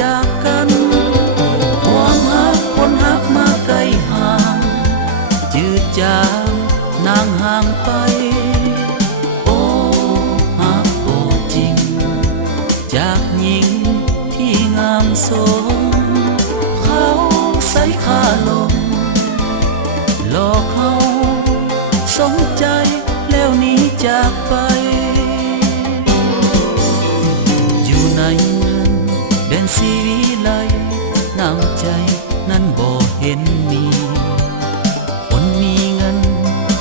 จากกันความฮักคนฮักมาไกลห่างจืดจางนางห่างไปโอ้ฮักโอ้จริงจากหญิงที่งามสมเขาใส่ค่าลมหลอกเขาสมใจแล้วหนีจากไปอยู่ในเมืองแดนสีวิไลน้ำใจนั้นบ่เห็นมีคนมีเงิน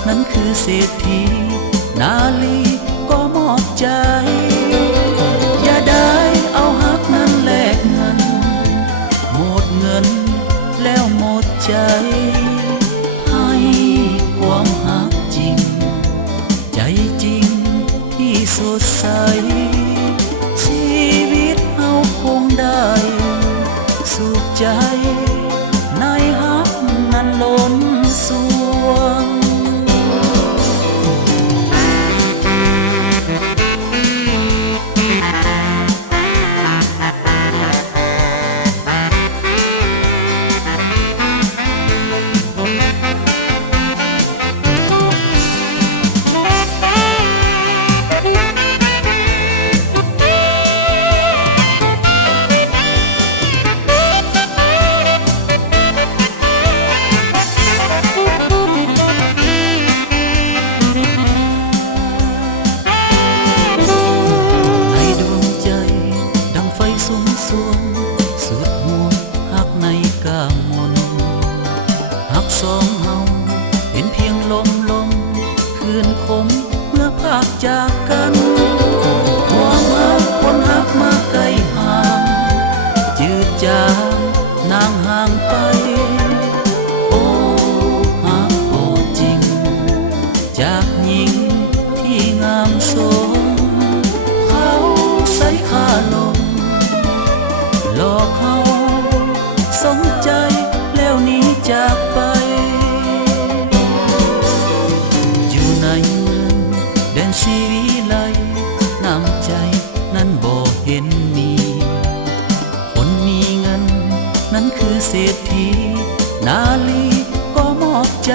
นั้นคือเศรษฐีนาลีก็มอบใจอย่าได้เอาฮักนั้นแลกเงินหมดเงินแล้วหมดใจให้ความฮักจริงใจจริงที่สดใสชีวิตเฮาคงได้สุขใจในฮักนั้นล้นสวงสุดหัวฮักในกามนฮักสองเฮาเป็นเพียงลมคืนคมเมื่อพากจากกันความฮักคนฮักมาไกลห่างจืดจางนางห่างไปโอ้ฮักโอ้จริงจากหญิงที่งามสมเขาใส่ค่าลมหลอกเขาสมใจแล้วหนีจากไปอยู่ในเมืองแดนสีวิไลน้ำใจนั้นบ่เห็นมีคนมีเงินนั้นคือเศรษฐีนาลีก็มอบใจ